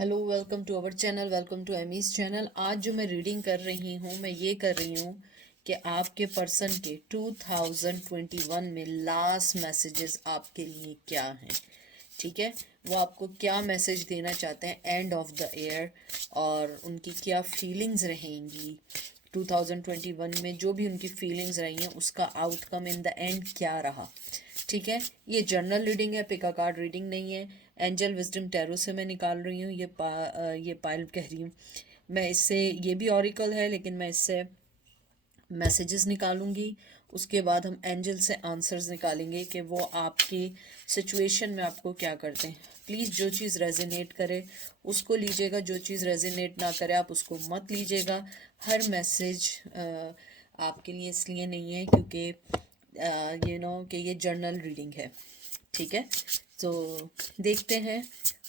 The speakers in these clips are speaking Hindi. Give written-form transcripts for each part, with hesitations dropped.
Hello, welcome to our channel, welcome to Amy's channel. आज जो मैं रीडिंग कर रही हूँ, मैं ये कर रही हूँ कि आपके पर्सन के 2021 में लास्ट मैसेजेस आपके लिए क्या हैं। ठीक है, वो आपको क्या मैसेज देना चाहते हैं एंड ऑफ द ईयर, और उनकी क्या फीलिंग्स रहेंगी 2021 में। जो भी उनकी फीलिंग्स रही हैं उसका आउटकम इन द एंड क्या रहा। ठीक है, ये जर्नल रीडिंग है, पिका कार्ड रीडिंग नहीं है। एंजल विजडम टैरो से मैं निकाल रही हूँ। ये पायल कह रही हूँ मैं। इससे ये भी ऑरिकल है, लेकिन मैं इससे मैसेजेस निकालूंगी। उसके बाद हम एंजल से आंसर्स निकालेंगे कि वो आपकी सिचुएशन में आपको क्या करते हैं। प्लीज़ जो चीज़ रेजोनेट करे उसको लीजिएगा, जो चीज़ रेजोनेट ना करे आप उसको मत लीजिएगा। हर मैसेज आपके लिए इसलिए नहीं है क्योंकि कि ये जर्नल रीडिंग है। ठीक है, तो देखते हैं।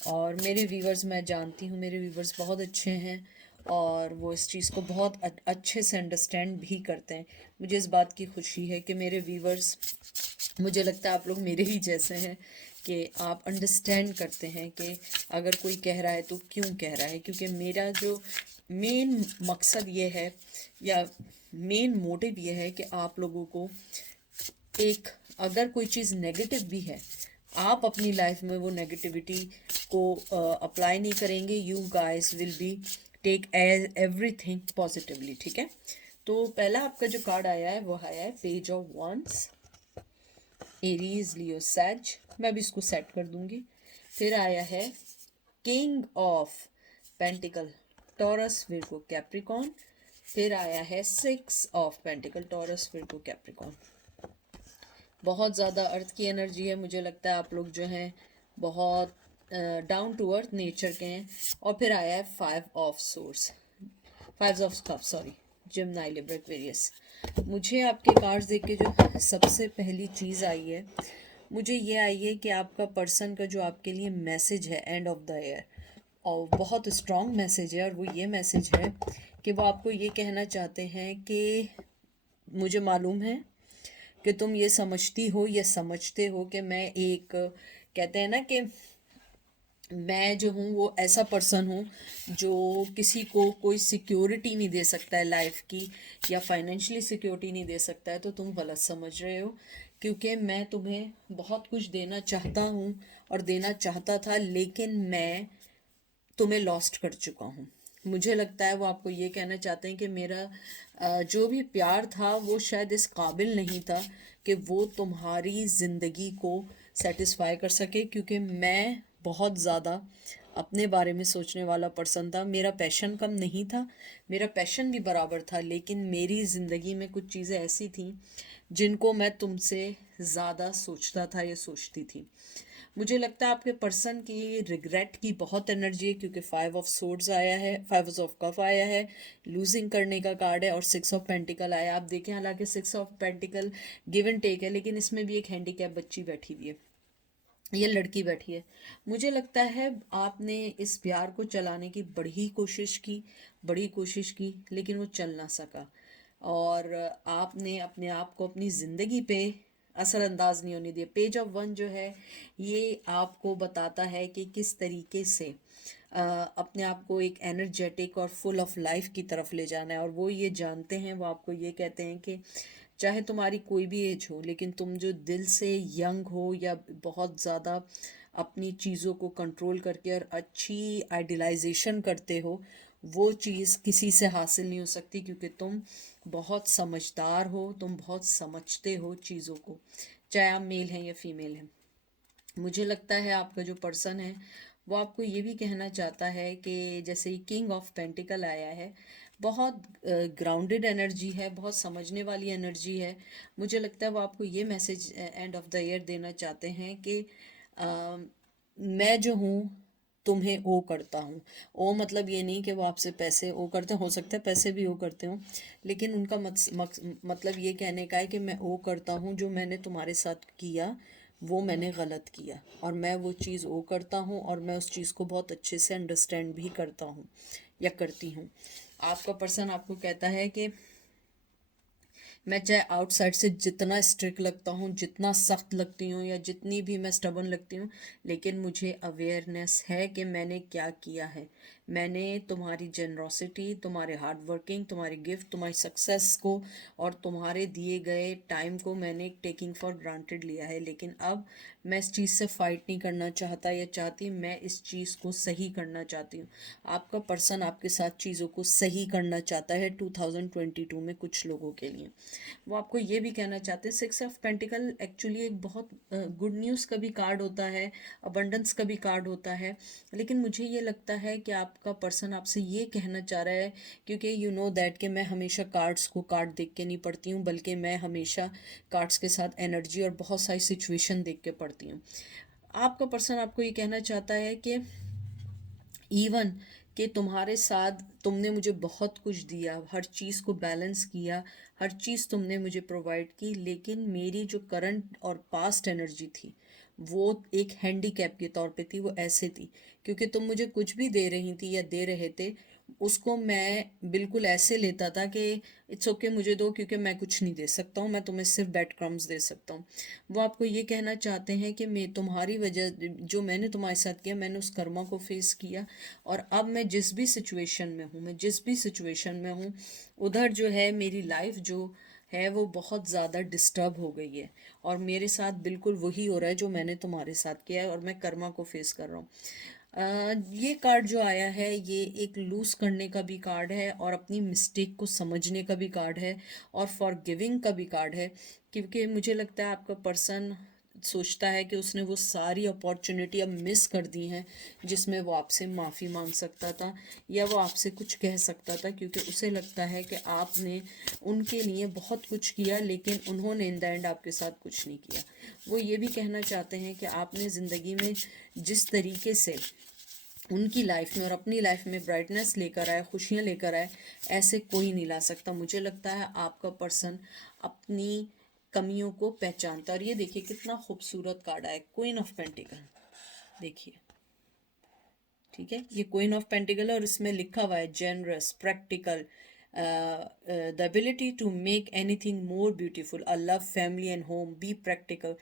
और मेरे व्यूवर्स, मैं जानती हूँ मेरे व्यूवर्स बहुत अच्छे हैं और वो इस चीज़ को बहुत अच्छे से अंडरस्टैंड भी करते हैं। मुझे इस बात की खुशी है कि मेरे व्यूवर्स, मुझे लगता है आप लोग मेरे ही जैसे हैं कि आप अंडरस्टैंड करते हैं कि अगर कोई कह रहा है तो क्यों कह रहा है। क्योंकि मेरा जो मेन मकसद ये है, या मेन मोटिव ये है कि आप लोगों को एक, अगर कोई चीज़ नेगेटिव भी है, आप अपनी लाइफ में वो नेगेटिविटी को अप्लाई नहीं करेंगे। You guys will be take everything positively. ठीक है, तो पहला आपका जो कार्ड आया है वो आया है page of wands, Aries Leo Sag. मैं भी इसको सेट कर दूंगी। फिर आया है king of pentacle, taurus Virgo Capricorn. फिर आया है six of pentacle, taurus Virgo Capricorn. बहुत ज़्यादा अर्थ की एनर्जी है। मुझे लगता है आप लोग जो हैं बहुत डाउन टू अर्थ नेचर के हैं। और फिर आया है five of source, five of cup, sorry, जिमनाई Libra Aquarius. मुझे आपके कार्ड्स देख के जो सबसे पहली चीज़ आई है, मुझे ये आई है कि आपका पर्सन का जो आपके लिए मैसेज है एंड ऑफ द ईयर, और बहुत स्ट्रॉन्ग मैसेज है। और वो ये मैसेज है कि वो आपको ये कहना चाहते हैं कि मुझे मालूम है कि तुम ये समझती हो, ये समझते हो कि मैं एक, कहते हैं ना कि मैं जो हूँ वो ऐसा पर्सन हूँ जो किसी को कोई सिक्योरिटी नहीं दे सकता है लाइफ की, या फाइनेंशियली सिक्योरिटी नहीं दे सकता है। तो तुम गलत समझ रहे हो, क्योंकि मैं तुम्हें बहुत कुछ देना चाहता हूँ और देना चाहता था, लेकिन मैं तुम्हें लॉस्ट कर चुका हूँ। मुझे लगता है वो आपको ये कहना चाहते हैं कि मेरा जो भी प्यार था वो शायद इस काबिल नहीं था कि वो तुम्हारी ज़िंदगी को सेटिस्फाई कर सके, क्योंकि मैं बहुत ज़्यादा अपने बारे में सोचने वाला पर्सन था। मेरा पैशन कम नहीं था, मेरा पैशन भी बराबर था, लेकिन मेरी ज़िंदगी में कुछ चीज़ें ऐसी थी जिनको मैं तुमसे ज़्यादा सोचता था या सोचती थी। मुझे लगता है आपके पर्सन की रिग्रेट की बहुत एनर्जी है, क्योंकि फाइव ऑफ सोर्ड्स आया है, फाइव ऑफ कफ आया है, लूजिंग करने का कार्ड है, और सिक्स ऑफ पेंटिकल आया। आप देखें, हालांकि six of pentacles give and take है, लेकिन इसमें भी एक हैंडीकैप बच्ची बैठी हुई है, ये लड़की बैठी है। मुझे लगता है आपने इस प्यार को चलाने की बड़ी कोशिश की, बड़ी कोशिश की, लेकिन वो चल ना सका। और आपने अपने आप को अपनी ज़िंदगी पे असरअंदाज नहीं होने दिया। पेज ऑफ वन जो है ये आपको बताता है कि किस तरीके से अपने आप को एक एनर्जेटिक और फुल ऑफ लाइफ की तरफ ले जाना है। और वो ये जानते हैं, वो आपको ये कहते हैं कि चाहे तुम्हारी कोई भी एज हो, लेकिन तुम जो दिल से यंग हो या बहुत ज़्यादा अपनी चीज़ों को कंट्रोल करके और अच्छी आइडियलाइजेशन करते हो, वो चीज़ किसी से हासिल नहीं हो सकती, क्योंकि तुम बहुत समझदार हो, तुम बहुत समझते हो चीज़ों को, चाहे आप मेल हैं या फीमेल हैं। मुझे लगता है आपका जो पर्सन है वो आपको ये भी कहना चाहता है कि जैसे ही किंग ऑफ पेंटिकल आया है, बहुत ग्राउंडेड एनर्जी है, बहुत समझने वाली एनर्जी है। मुझे लगता है वो आपको ये message and of the year देना चाहते हैं कि अ, मैं जो हूँ तुम्हें ओ करता हूँ। ओ मतलब ये नहीं कि वो आपसे पैसे ओ करते हैं, हो सकता है पैसे भी ओ करते हों, लेकिन उनका मतलब ये कहने का है कि मैं ओ करता हूँ, जो मैंने तुम्हारे साथ किया वो मैंने गलत किया, और मैं वो चीज़ वो करता हूँ, और मैं उस चीज़ को बहुत अच्छे से अंडरस्टैंड भी करता हूँ या करती हूँ। आपका पर्सन आपको कहता है कि मैं चाहे आउटसाइड से जितना स्ट्रिक्ट लगता हूँ, जितना सख्त लगती हूँ, या जितनी भी मैं स्टबन लगती हूँ, लेकिन मुझे अवेयरनेस है कि मैंने क्या किया है। मैंने तुम्हारी जेनरोसिटी, तुम्हारे हार्ड वर्किंग, तुम्हारी गिफ्ट, तुम्हारी सक्सेस को और तुम्हारे दिए गए टाइम को मैंने टेकिंग फॉर ग्रांटेड लिया है। लेकिन अब मैं इस चीज़ से फाइट नहीं करना चाहता या चाहती, मैं इस चीज़ को सही करना चाहती हूँ। आपका पर्सन आपके साथ चीज़ों को सही करना चाहता है 2022 में कुछ लोगों के लिए। वो आपको ये भी कहना चाहते हैं, 6 ऑफ पेंटिकल एक्चुअली एक बहुत गुड न्यूज़ का भी कार्ड होता है, अबंडेंस का भी कार्ड होता है। लेकिन मुझे ये लगता है कि आपका पर्सन आपसे ये कहना चाह रहा है, क्योंकि यू नो दैट कि मैं हमेशा कार्ड्स को कार्ड देख के नहीं पढ़ती हूँ, बल्कि मैं हमेशा कार्ड्स के साथ एनर्जी और बहुत सारी सिचुएशन देख के पढ़ती हूँ। आपका पर्सन आपको ये कहना चाहता है कि इवन कि तुम्हारे साथ तुमने मुझे बहुत कुछ दिया, हर चीज़ को बैलेंस किया, हर चीज़ तुमने मुझे प्रोवाइड की, लेकिन मेरी जो करंट और पास्ट एनर्जी थी वो एक हैंडीकैप के तौर पे थी। वो ऐसे थी क्योंकि तुम मुझे कुछ भी दे रही थी या दे रहे थे, उसको मैं बिल्कुल ऐसे लेता था कि इट्स ओके मुझे दो, क्योंकि मैं कुछ नहीं दे सकता हूँ, मैं तुम्हें सिर्फ बेड क्रम्स दे सकता हूँ। वो आपको ये कहना चाहते हैं कि मैं तुम्हारी वजह, जो मैंने तुम्हारे साथ किया, मैंने उस कर्मा को फेस किया, और अब मैं जिस भी सिचुएशन में हूँ, मैं जिस भी सिचुएशन में हूँ, उधर जो है मेरी लाइफ जो है वो बहुत ज़्यादा डिस्टर्ब हो गई है, और मेरे साथ बिल्कुल वही हो रहा है जो मैंने तुम्हारे साथ किया है, और मैं कर्मा को फेस कर रहा हूँ। ये कार्ड जो आया है ये एक लूज़ करने का भी कार्ड है, और अपनी मिस्टेक को समझने का भी कार्ड है, और फॉरगिविंग का भी कार्ड है। क्योंकि मुझे लगता है आपका पर्सन सोचता है कि उसने वो सारी अपॉर्चुनिटी अब मिस कर दी हैं जिसमें वो आपसे माफ़ी मांग सकता था, या वो आपसे कुछ कह सकता था, क्योंकि उसे लगता है कि आपने उनके लिए बहुत कुछ किया, लेकिन उन्होंने इन द एंड आपके साथ कुछ नहीं किया। वो ये भी कहना चाहते हैं कि आपने ज़िंदगी में जिस तरीके से उनकी लाइफ में और अपनी लाइफ में ब्राइटनेस लेकर आए, खुशियाँ लेकर आए, ऐसे कोई नहीं ला सकता। मुझे लगता है आपका पर्सन अपनी कमियों को पहचानता है। और ये देखिए कितना खूबसूरत कार्ड आया, क्वीन ऑफ पेंटिकल। देखिए, ठीक है, ये क्वीन ऑफ पेंटिकल है और इसमें लिखा हुआ है generous, practical, the ability to make anything more beautiful, a love family and home, be practical.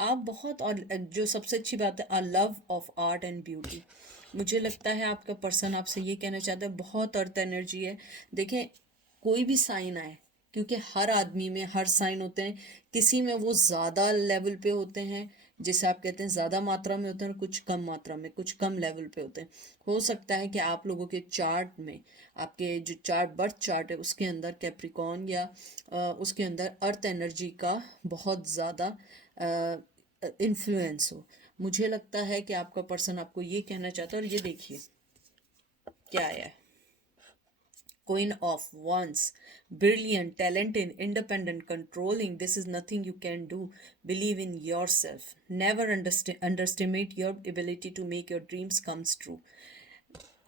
आप बहुत, और जो सबसे अच्छी बात है, a love of art and beauty. मुझे लगता है आपका पर्सन आपसे ये कहना चाहता है, बहुत अर्थ एनर्जी है। देखें, कोई भी साइन आए, क्योंकि हर आदमी में हर साइन होते हैं, किसी में वो ज़्यादा लेवल पे होते हैं, जिसे आप कहते हैं ज़्यादा मात्रा में होते हैं, और कुछ कम मात्रा में, कुछ कम लेवल पे होते हैं। हो सकता है कि आप लोगों के चार्ट में, आपके जो चार्ट, बर्थ चार्ट है, उसके अंदर कैप्रिकॉन या उसके अंदर अर्थ एनर्जी का बहुत ज़्यादा इन्फ्लुएंस हो। मुझे लगता है कि आपका पर्सन आपको ये कहना चाहता है, और ये देखिए क्या आया है, Queen of Wands, brilliant, talented, independent, controlling. This is nothing you can do. Believe in yourself. Never underestimate your ability to make your dreams comes true.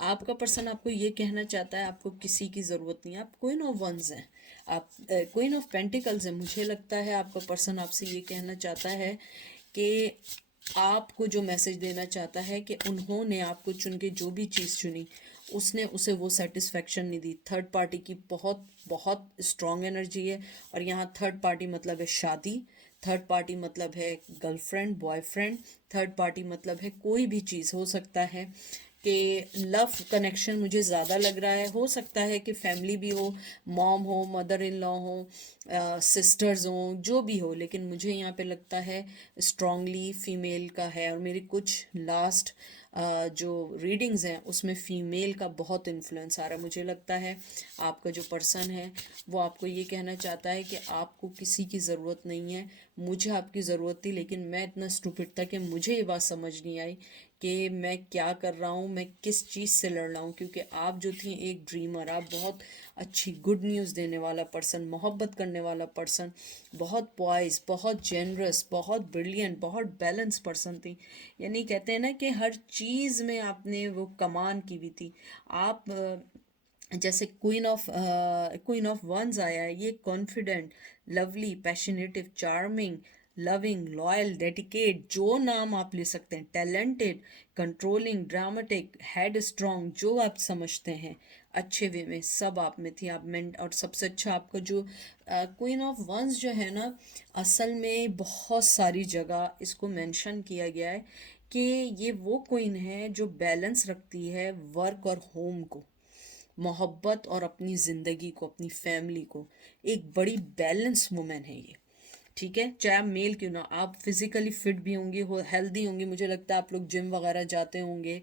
आपका पर्सन आपको ये कहना चाहता है, आपको किसी की ज़रूरत नहीं है, आप क्वीन ऑफ वंस हैं, आप क्वीन ऑफ पेंटिकल्स हैं। मुझे लगता है आपका पर्सन आपसे ये कहना चाहता है कि आपको जो मैसेज देना चाहता है कि उन्होंने आपको चुन के जो भी चीज़ चुनी, उसने उसे वो सेटिस्फेक्शन नहीं दी। थर्ड पार्टी की बहुत बहुत स्ट्रॉन्ग एनर्जी है, और यहाँ थर्ड पार्टी मतलब है शादी, थर्ड पार्टी मतलब है गर्लफ्रेंड, बॉयफ्रेंड, थर्ड पार्टी मतलब है कोई भी चीज़ हो सकता है कि लव कनेक्शन मुझे ज़्यादा लग रहा है। हो सकता है कि फैमिली भी हो, मॉम हो, मदर इन लॉ हो, सिस्टर्स हो, जो भी हो, लेकिन मुझे यहाँ पे लगता है स्ट्रांगली फीमेल का है। और मेरी कुछ लास्ट जो रीडिंग्स हैं उसमें फ़ीमेल का बहुत इन्फ्लुएंस आ रहा है। मुझे लगता है आपका जो पर्सन है वो आपको ये कहना चाहता है कि आपको किसी की ज़रूरत नहीं है, मुझे आपकी ज़रूरत थी, लेकिन मैं इतना स्टूपिड था कि मुझे ये बात समझ नहीं आई कि मैं क्या कर रहा हूँ, मैं किस चीज़ से लड़ रहा हूँ। क्योंकि आप जो थी एक ड्रीमर, आप बहुत अच्छी गुड न्यूज़ देने वाला पर्सन, मोहब्बत करने वाला पर्सन, बहुत पॉइस, बहुत जेनरस, बहुत ब्रिलियंट, बहुत बैलेंस पर्सन थी। यानी कहते हैं ना कि हर चीज़ में आपने वो कमान की भी थी। आप जैसे क्वीन ऑफ वंस आया है, ये confident, lovely, passionative, charming, loving, loyal, dedicate, जो नाम आप ले सकते हैं, talented, controlling, dramatic, headstrong, जो आप समझते हैं अच्छे वे में, सब आप में थी। आप मेंट, और सबसे अच्छा आपका जो क्वीन ऑफ वंस जो है ना, असल में बहुत सारी जगह इसको मेंशन किया गया है कि ये वो क्वीन है जो बैलेंस रखती है वर्क और होम को, मोहब्बत और अपनी ज़िंदगी को, अपनी फैमिली को। एक बड़ी बैलेंस वुमेन है ये, ठीक है। चाहे आप मेल क्यों ना, आप फिजिकली फिट भी होंगे, हो हेल्दी होंगे, मुझे लगता है आप लोग जिम वगैरह जाते होंगे।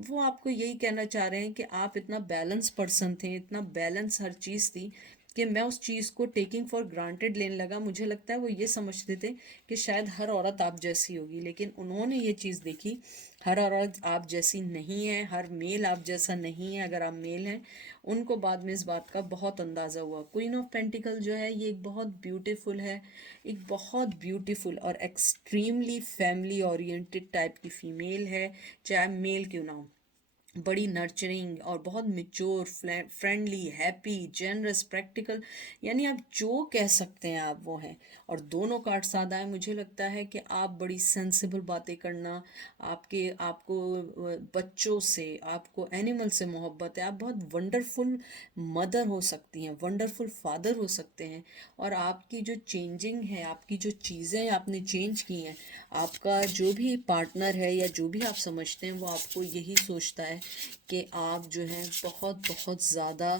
वो आपको यही कहना चाह रहे हैं कि आप इतना बैलेंस पर्सन थे, इतना बैलेंस हर चीज़ थी कि मैं उस चीज़ को टेकिंग फॉर ग्रांटेड लेने लगा। मुझे लगता है वो ये समझते थे कि शायद हर औरत आप जैसी होगी, लेकिन उन्होंने ये चीज़ देखी हर औरत आप जैसी नहीं है, हर मेल आप जैसा नहीं है। अगर आप मेल हैं, उनको बाद में इस बात का बहुत अंदाज़ा हुआ। क्वीन ऑफ पेंटिकल जो है ये एक बहुत ब्यूटीफुल है, एक बहुत ब्यूटीफुल और एक्सट्रीमली फैमिली ओरिएंटेड टाइप की फीमेल है, चाहे मेल क्यों ना हो। बड़ी नर्चरिंग और बहुत mature, friendly, happy, generous, practical, यानी आप जो कह सकते हैं आप वो हैं। और दोनों कार्ड साथ आए, मुझे लगता है कि आप बड़ी सेंसिबल बातें करना, आपको बच्चों से, आपको एनिमल से मोहब्बत है, आप बहुत वंडरफुल मदर हो सकती हैं, वंडरफुल फादर हो सकते हैं। और आपकी जो चेंजिंग है, आपकी जो चीज़ें आपने चेंज की हैं, आपका जो भी पार्टनर है या जो भी आप समझते हैं, वो आपको यही सोचता है कि आप जो हैं बहुत बहुत ज़्यादा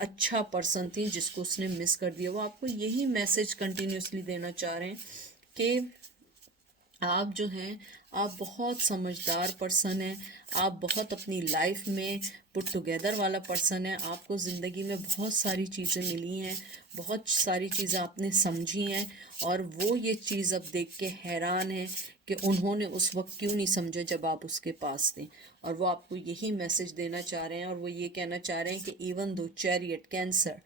अच्छा पर्सन थी जिसको उसने मिस कर दिया। वो आपको यही मैसेज कंटिन्यूसली देना चाह रहे हैं कि आप जो हैं, आप बहुत समझदार पर्सन हैं, आप बहुत अपनी लाइफ में पुट टुगेदर वाला पर्सन है। आपको ज़िंदगी में बहुत सारी चीज़ें मिली हैं, बहुत सारी चीज़ें आपने समझी हैं, और वो ये चीज़ अब देख के हैरान है कि उन्होंने उस वक्त क्यों नहीं समझा जब आप उसके पास थे। और वो आपको यही मैसेज देना चाह रहे हैं, और वो ये कहना चाह रहे हैं कि इवन दो चैरियट, कैंसर,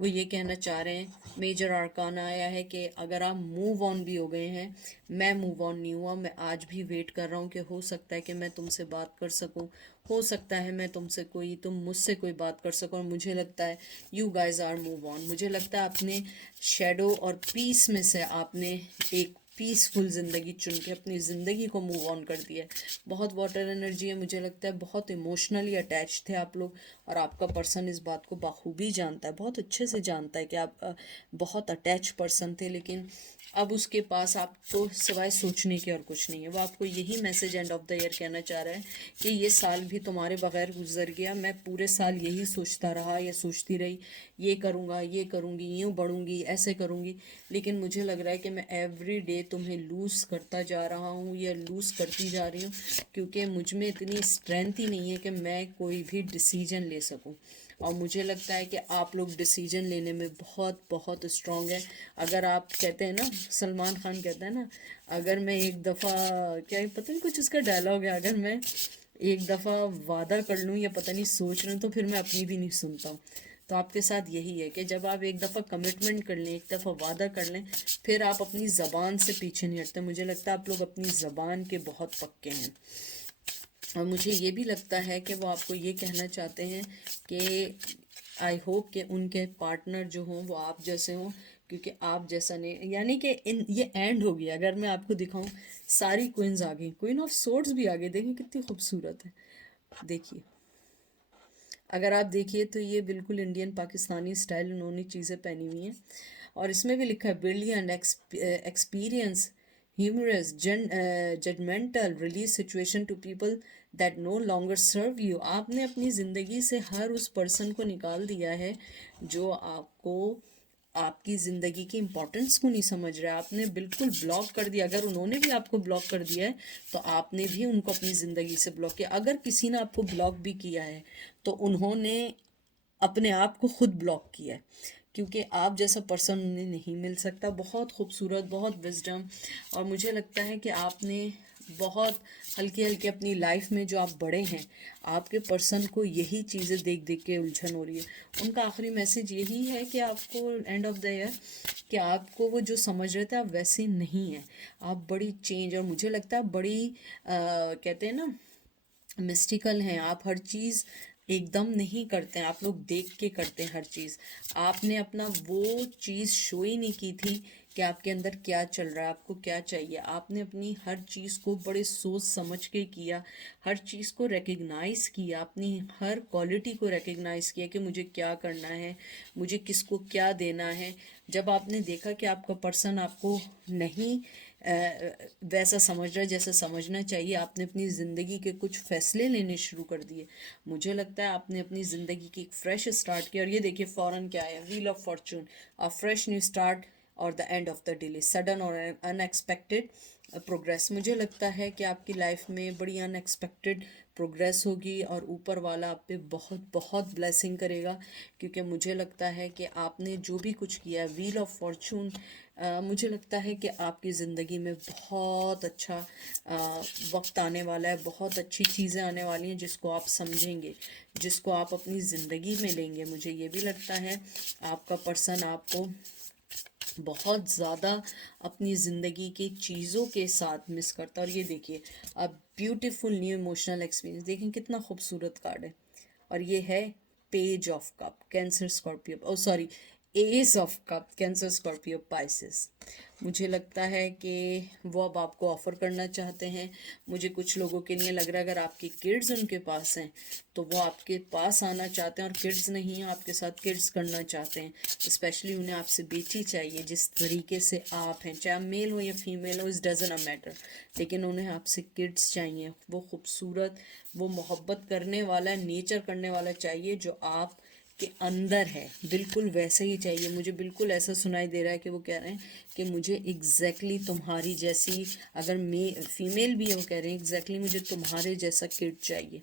वो ये कहना चाह रहे हैं, मेजर आर्काना आया है कि अगर आप मूव ऑन भी हो गए हैं, मैं मूव ऑन नहीं हुआ, मैं आज भी वेट कर रहा हूँ कि हो सकता है कि मैं तुमसे बात कर सकूँ, हो सकता है मैं तुमसे कोई, तुम मुझसे कोई बात कर सको। और मुझे लगता है you guys are move on. मुझे लगता है अपने शेडो और पीस में से आपने एक पीसफुल ज़िंदगी चुन के अपनी ज़िंदगी को मूव ऑन कर दिया है। बहुत वाटर एनर्जी है, मुझे लगता है बहुत इमोशनली अटैच थे आप लोग, और आपका पर्सन इस बात को बखूबी जानता है, बहुत अच्छे से जानता है कि आप बहुत अटैच पर्सन थे। लेकिन अब उसके पास आपको सिवाय सोचने के और कुछ नहीं है। वो आपको यही message and of the year कहना चाह रहा है कि ये साल भी तुम्हारे बगैर गुजर गया, मैं पूरे साल यही सोचता रहा या सोचती रही, ये करूँगा, ये करूँगी, यूँ बढ़ूँगी, ऐसे करूँगी, लेकिन मुझे लग रहा है कि मैं एवरी डे तुम्हें लूज़ करता जा रहा हूँ या लूज़ करती जा रही हूँ, क्योंकि मुझ में इतनी स्ट्रेंथ ही नहीं है कि मैं कोई भी डिसीजन ले सकूँ। और मुझे लगता है कि आप लोग डिसीजन लेने में बहुत बहुत स्ट्रांग है। अगर आप कहते हैं ना, सलमान खान कहता है ना, अगर मैं एक दफ़ा, क्या पता नहीं कुछ उसका डायलॉग है, अगर मैं एक दफ़ा वादा कर लूँ या पता नहीं सोच लूँ तो फिर मैं अपनी भी नहीं सुनता हूँ। तो आपके साथ यही है कि जब आप एक दफ़ा कमिटमेंट कर लें, एक दफ़ा वादा कर लें, फिर आप अपनी ज़बान से पीछे नहीं हटते। मुझे लगता है आप लोग अपनी ज़बान के बहुत पक्के हैं। और मुझे ये भी लगता है कि वो आपको ये कहना चाहते हैं कि आई होप कि उनके पार्टनर जो हों वो आप जैसे हों, क्योंकि आप जैसा नहीं, यानी कि इन ये एंड हो गया। अगर मैं आपको दिखाऊं, सारी क्वींस आ गई, क्वीन ऑफ सोर्ड्स भी आ गई, देखिए कितनी खूबसूरत है। देखिए, अगर आप देखिए तो ये बिल्कुल इंडियन पाकिस्तानी स्टाइल उन्होंने चीज़ें पहनी हुई हैं। और इसमें भी लिखा है brilliant, experience, humorous, judgmental, release situation to people that no longer serve you। आपने अपनी ज़िंदगी से हर उस पर्सन को निकाल दिया है जो आपको, आपकी ज़िंदगी की इम्पोर्टेंस को नहीं समझ रहा है। आपने बिल्कुल ब्लॉक कर दिया। अगर उन्होंने भी आपको ब्लॉक कर दिया है तो आपने भी उनको अपनी ज़िंदगी से ब्लॉक किया। अगर किसी ने आपको ब्लॉक भी किया है तो उन्होंने अपने आप को खुद ब्लॉक किया है, क्योंकि आप जैसा पर्सन उन्हें नहीं मिल सकता। बहुत खूबसूरत, बहुत विजडम। और मुझे लगता है कि आपने बहुत हल्के हल्के अपनी लाइफ में जो आप बड़े हैं, आपके पर्सन को यही चीज़ें देख देख के उलझन हो रही है। उनका आखिरी मैसेज यही है कि आपको एंड ऑफ द ईयर, कि आपको वो जो समझ रहे थे आप वैसे नहीं हैं, आप बड़ी चेंज, और मुझे लगता है बड़ी कहते हैं ना, मिस्टिकल हैं आप। हर चीज़ एकदम नहीं करते हैं, आप लोग देख के करते हैं हर चीज़। आपने अपना वो चीज़ शो ही नहीं की थी कि आपके अंदर क्या चल रहा है, आपको क्या चाहिए। आपने अपनी हर चीज़ को बड़े सोच समझ के किया, हर चीज़ को रिकग्नाइज़ किया, अपनी हर क्वालिटी को रिकग्नाइज़ किया कि मुझे क्या करना है, मुझे किसको क्या देना है। जब आपने देखा कि आपका पर्सन आपको नहीं वैसा समझ रहा है जैसा समझना चाहिए, आपने अपनी ज़िंदगी के कुछ फैसले लेने शुरू कर दिए। मुझे लगता है आपने अपनी ज़िंदगी की एक फ्रेश स्टार्ट किया। और ये देखिए फ़ौरन क्या है, wheel of fortune, a fresh new start और the end of the delay, sudden और अनएक्सपेक्टेड प्रोग्रेस। मुझे लगता है कि आपकी लाइफ में बड़ी अनएक्सपेक्टेड प्रोग्रेस होगी और ऊपर वाला आप पे बहुत बहुत ब्लेसिंग करेगा, क्योंकि मुझे लगता है कि आपने जो भी कुछ किया, व्हील ऑफ फॉर्चून, मुझे लगता है कि आपकी ज़िंदगी में बहुत अच्छा वक्त आने वाला है, बहुत अच्छी चीज़ें आने वाली हैं जिसको आप समझेंगे, जिसको आप अपनी ज़िंदगी में लेंगे। मुझे ये भी लगता है आपका पर्सन आपको बहुत ज़्यादा अपनी ज़िंदगी की चीज़ों के साथ मिस करता है। और ये देखिए, अब ब्यूटीफुल न्यू इमोशनल एक्सपीरियंस, देखें कितना खूबसूरत कार्ड है। और ये है page of cup, Cancer Scorpio, oh sorry, ace of cup, Cancer Scorpio Pisces. मुझे लगता है कि वो अब आपको ऑफ़र करना चाहते हैं। मुझे कुछ लोगों के लिए लग रहा है अगर आपकी किड्स उनके पास हैं तो वो आपके पास आना चाहते हैं, और किड्स नहीं हैं आपके साथ किड्स करना चाहते हैं। स्पेशली उन्हें आपसे बेटी चाहिए जिस तरीके से आप हैं, चाहे मेल हो या फीमेल हो, इस डजन अ मैटर, लेकिन उन्हें आपसे किड्स चाहिए। वो खूबसूरत, वो मोहब्बत करने वाला, नेचर करने वाला चाहिए जो आप के अंदर है, बिल्कुल वैसे ही चाहिए। मुझे बिल्कुल ऐसा सुनाई दे रहा है कि वो कह रहे हैं कि मुझे एग्जैक्टली तुम्हारी जैसी, अगर फीमेल भी है, वो कह रहे हैं एग्जैक्टली मुझे तुम्हारे जैसा किड चाहिए।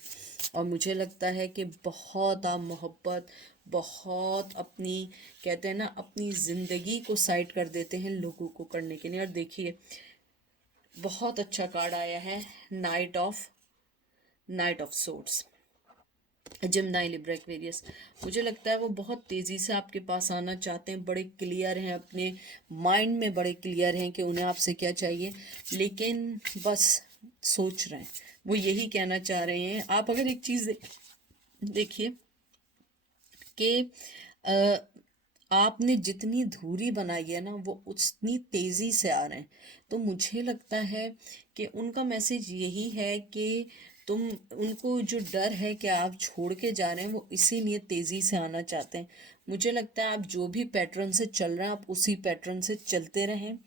और मुझे लगता है कि बहुत आप मोहब्बत, बहुत अपनी, कहते हैं ना, अपनी ज़िंदगी को साइड कर देते हैं लोगों को करने के लिए। और देखिए बहुत अच्छा कार्ड आया है, night of swords, जिमनाई Libra Aquarius. मुझे लगता है वो बहुत तेज़ी से आपके पास आना चाहते हैं, बड़े क्लियर हैं, अपने माइंड में बड़े क्लियर हैं कि उन्हें आपसे क्या चाहिए, लेकिन बस सोच रहे हैं। वो यही कहना चाह रहे हैं। आप अगर एक चीज़ देखिए कि आपने जितनी दूरी बनाई है ना, वो उतनी तेज़ी से आ रहे हैं। तो मुझे लगता है कि उनका मैसेज यही है कि तुम, उनको जो डर है कि आप छोड़ के जा रहे हैं, वो इसीलिए तेज़ी से आना चाहते हैं। मुझे लगता है आप जो भी पैटर्न से चल रहे हैं, आप उसी पैटर्न से चलते रहें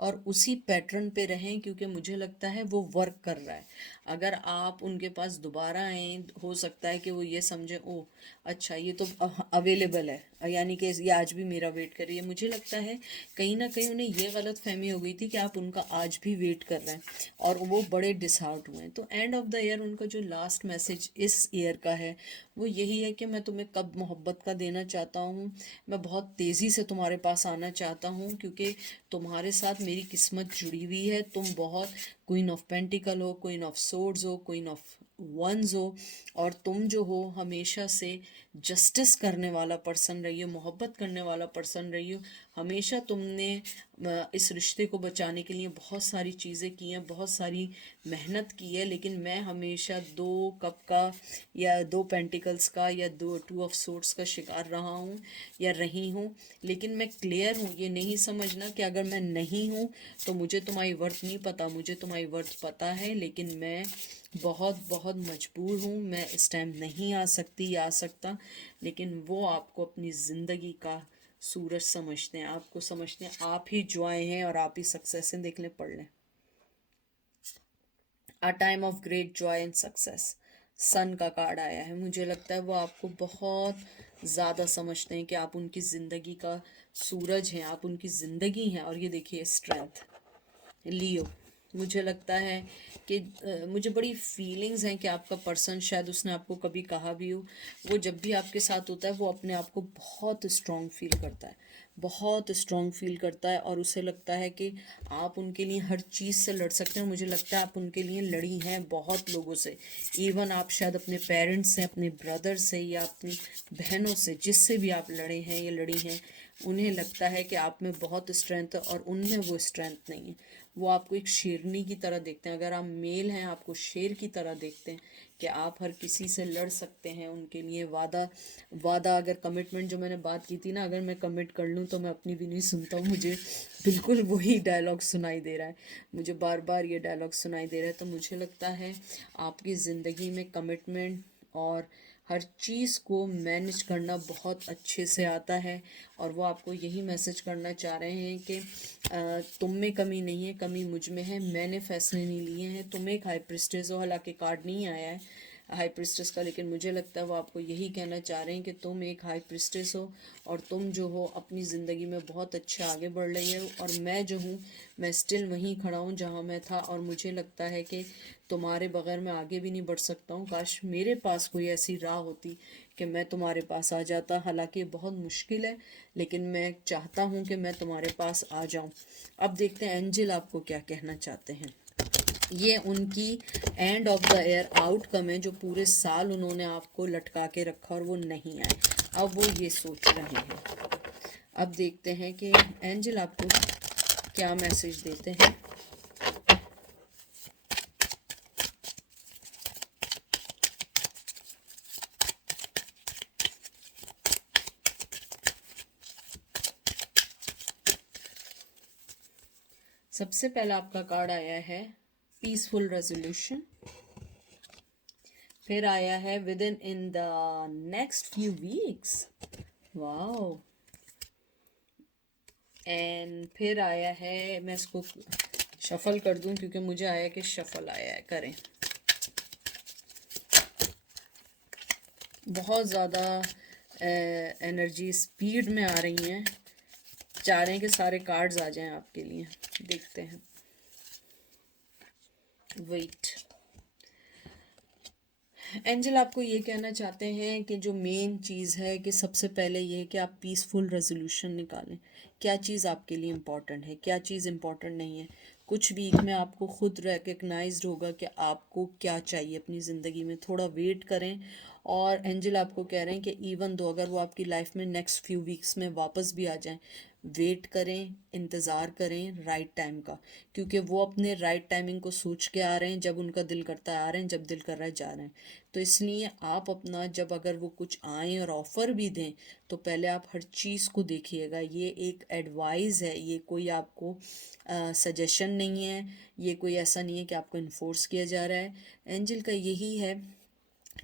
और उसी पैटर्न पे रहें, क्योंकि मुझे लगता है वो वर्क कर रहा है। अगर आप उनके पास दोबारा आएँ, हो सकता है कि वो ये समझें, ओ अच्छा ये तो अवेलेबल है, यानी कि ये आज भी मेरा वेट कर रही है। मुझे लगता है कहीं ना कहीं उन्हें ये गलत फहमी हो गई थी कि आप उनका आज भी वेट कर रहे हैं, और वो बड़े डिसहार्ट हुए हैं। तो एंड ऑफ द ईयर उनका जो लास्ट मैसेज इस ईयर का है वो यही है कि मैं तुम्हें कब मोहब्बत का देना चाहता हूँ, मैं बहुत तेज़ी से तुम्हारे पास आना चाहता हूँ, क्योंकि तुम्हारे साथ मेरी किस्मत जुड़ी हुई है। तुम बहुत, क्वीन ऑफ पेंटिकल हो, क्वीन ऑफ सोर्ड्स हो, क्वीन ऑफ वंस हो, और तुम जो हो हमेशा से जस्टिस करने वाला पर्सन रही हो, मोहब्बत करने वाला पर्सन रही हो। हमेशा तुमने इस रिश्ते को बचाने के लिए बहुत सारी चीज़ें की हैं, बहुत सारी मेहनत की है, लेकिन मैं हमेशा 2 कप का या 2 पेंटिकल्स का या 2 ऑफ सोर्ड्स का शिकार रहा हूँ या रही हूँ। लेकिन मैं क्लियर हूँ, ये नहीं समझना कि अगर मैं नहीं हूँ तो मुझे तुम्हारी वर्थ नहीं पता, मुझे तुम्हारी वर्थ पता है, लेकिन मैं बहुत बहुत मजबूर हूँ, मैं इस टाइम नहीं आ सकती या आ सकता। लेकिन वो आपको अपनी ज़िंदगी का सूरज समझते हैं, आपको समझते हैं, आप ही जो आए हैं और आप ही सक्सेस हैं। देख लें, पढ़ लें, a time of great joy and success, sun का कार्ड आया है। मुझे लगता है वो आपको बहुत ज़्यादा समझते हैं कि आप उनकी ज़िंदगी का सूरज हैं, आप उनकी ज़िंदगी हैं। और ये देखिए स्ट्रेंथ, लियो। मुझे लगता है कि मुझे बड़ी फीलिंग्स हैं कि आपका पर्सन, शायद उसने आपको कभी कहा भी हो, वो जब भी आपके साथ होता है वो अपने आप को बहुत स्ट्रॉन्ग फील करता है, बहुत स्ट्रॉन्ग फील करता है, और उसे लगता है कि आप उनके लिए हर चीज़ से लड़ सकते हैं। मुझे लगता है आप उनके लिए लड़ी हैं बहुत लोगों से, इवन आप शायद अपने पेरेंट्स से, अपने ब्रदर से या अपनी बहनों से, जिससे भी आप लड़े हैं या लड़ी हैं, उन्हें लगता है कि आप में बहुत स्ट्रेंथ है और उनमें वो स्ट्रेंथ नहीं है। वो आपको एक शेरनी की तरह देखते हैं, अगर आप मेल हैं आपको शेर की तरह देखते हैं कि आप हर किसी से लड़ सकते हैं, उनके लिए वादा अगर कमिटमेंट जो मैंने बात की थी ना, अगर मैं कमिट कर लूँ तो मैं अपनी भी नहीं सुनता हूँ, मुझे बिल्कुल वही डायलॉग सुनाई दे रहा है, मुझे बार बार ये डायलॉग सुनाई दे रहा है। तो मुझे लगता है आपकी ज़िंदगी में कमिटमेंट और हर चीज़ को मैनेज करना बहुत अच्छे से आता है, और वो आपको यही मैसेज करना चाह रहे हैं कि तुम में कमी नहीं है, कमी मुझ में है, मैंने फैसले नहीं लिए हैं। तुम एक हाई प्रिस्टेस हो, हालांकि कार्ड नहीं आया है हाई प्रिस्टेस का, लेकिन मुझे लगता है वो आपको यही कहना चाह रहे हैं कि तुम एक हाई प्रिस्टेस हो और तुम जो हो अपनी ज़िंदगी में बहुत अच्छा आगे बढ़ रही हो, और मैं जो हूँ मैं स्टिल वहीं खड़ा हूँ जहाँ मैं था, और मुझे लगता है कि तुम्हारे बगैर मैं आगे भी नहीं बढ़ सकता हूँ। काश मेरे पास कोई ऐसी राह होती कि मैं तुम्हारे पास आ जाता, हालांकि ये बहुत मुश्किल है, लेकिन मैं चाहता हूँ कि मैं तुम्हारे पास आ जाऊँ। अब देखते हैं एंजल आपको क्या कहना चाहते हैं। ये उनकी and of the year outcome है, जो पूरे साल उन्होंने आपको लटका के रखा और वो नहीं आए, अब वो ये सोच रहे हैं। अब देखते हैं कि एंजल आपको क्या मैसेज देते हैं। सबसे पहला आपका कार्ड आया है पीसफुल रेजोल्यूशन, फिर आया है with in the next few weeks, wow, and फिर आया है, मैं इसको शफल कर दूं क्योंकि मुझे आया कि शफल आया है, करें, बहुत ज़्यादा एनर्जी स्पीड में आ रही हैं, चाह रहे हैं कि सारे कार्ड्स आ जाएं आपके लिए, देखते हैं, वेट। एंजल आपको ये कहना चाहते हैं कि जो मेन चीज़ है कि सबसे पहले ये है कि आप पीसफुल रेजोल्यूशन निकालें, क्या चीज़ आपके लिए इम्पॉर्टेंट है, क्या चीज़ इम्पॉर्टेंट नहीं है। कुछ वीक में आपको खुद रिकग्नाइज्ड होगा कि आपको क्या चाहिए अपनी ज़िंदगी में, थोड़ा वेट करें। और एंजल आपको कह रहे हैं कि इवन दो अगर वो आपकी लाइफ में नेक्स्ट फ्यू वीक्स में वापस भी आ जाएं, वेट करें, इंतज़ार करें राइट टाइम का, क्योंकि वो अपने राइट टाइमिंग को सोच के आ रहे हैं, जब उनका दिल करता है आ रहे हैं, जब दिल कर रहा है जा रहे हैं। तो इसलिए आप अपना जब अगर वो कुछ आएँ और ऑफ़र भी दें तो पहले आप हर चीज़ को देखिएगा। ये एक एडवाइस है, ये कोई आपको सजेशन नहीं है, ये कोई ऐसा नहीं है कि आपको इन्फोर्स किया जा रहा है। एंजल का यही है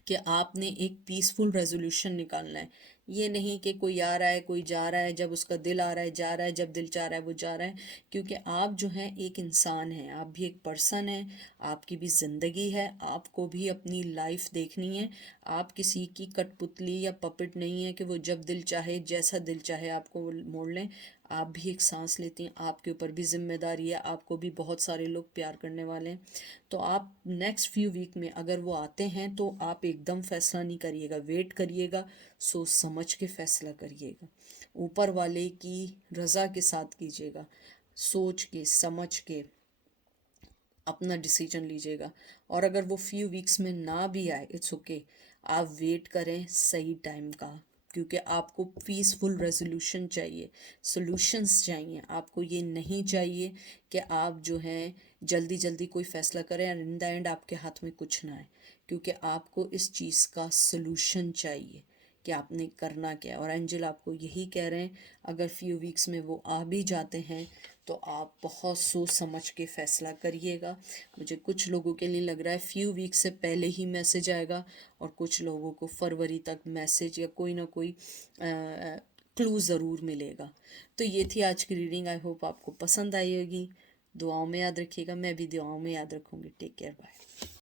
कि आपने एक पीसफुल रेजोल्यूशन निकालना है, ये नहीं कि कोई आ रहा है कोई जा रहा है, जब उसका दिल आ रहा है जा रहा है, जब दिल चाह रहा है वो जा रहा है, क्योंकि आप जो हैं एक इंसान हैं, आप भी एक पर्सन हैं, आपकी भी ज़िंदगी है, आपको भी अपनी लाइफ देखनी है। आप किसी की कठपुतली या पपेट नहीं है कि वो जब दिल चाहे जैसा दिल चाहे आपको वो मोड़ लें। आप भी एक सांस लेती हैं, आपके ऊपर भी जिम्मेदारी है, आपको भी बहुत सारे लोग प्यार करने वाले हैं। तो आप नेक्स्ट फ्यू वीक में अगर वो आते हैं तो आप एकदम फैसला नहीं करिएगा, वेट करिएगा, सोच समझ के फैसला करिएगा, ऊपर वाले की रज़ा के साथ कीजिएगा, सोच के समझ के अपना डिसीजन लीजिएगा। और अगर वो फ्यू वीक्स में ना भी आए इट्स ओके, आप वेट करें सही टाइम का, क्योंकि आपको पीसफुल रेजोल्यूशन चाहिए, सॉल्यूशंस चाहिए, आपको ये नहीं चाहिए कि आप जो हैं जल्दी जल्दी कोई फ़ैसला करें और इन द एंड आपके हाथ में कुछ ना आए, क्योंकि आपको इस चीज़ का सॉल्यूशन चाहिए कि आपने करना क्या है। और एंजल आपको यही कह रहे हैं अगर फ्यू वीक्स में वो आ भी जाते हैं तो आप बहुत सोच समझ के फ़ैसला करिएगा। मुझे कुछ लोगों के लिए लग रहा है फ्यू वीक से पहले ही मैसेज आएगा, और कुछ लोगों को फरवरी तक मैसेज या कोई ना कोई क्लू ज़रूर मिलेगा। तो ये थी आज की रीडिंग, आई होप आपको पसंद आई होगी। दुआओं में याद रखिएगा, मैं भी दुआओं में याद रखूँगी। Take care, bye.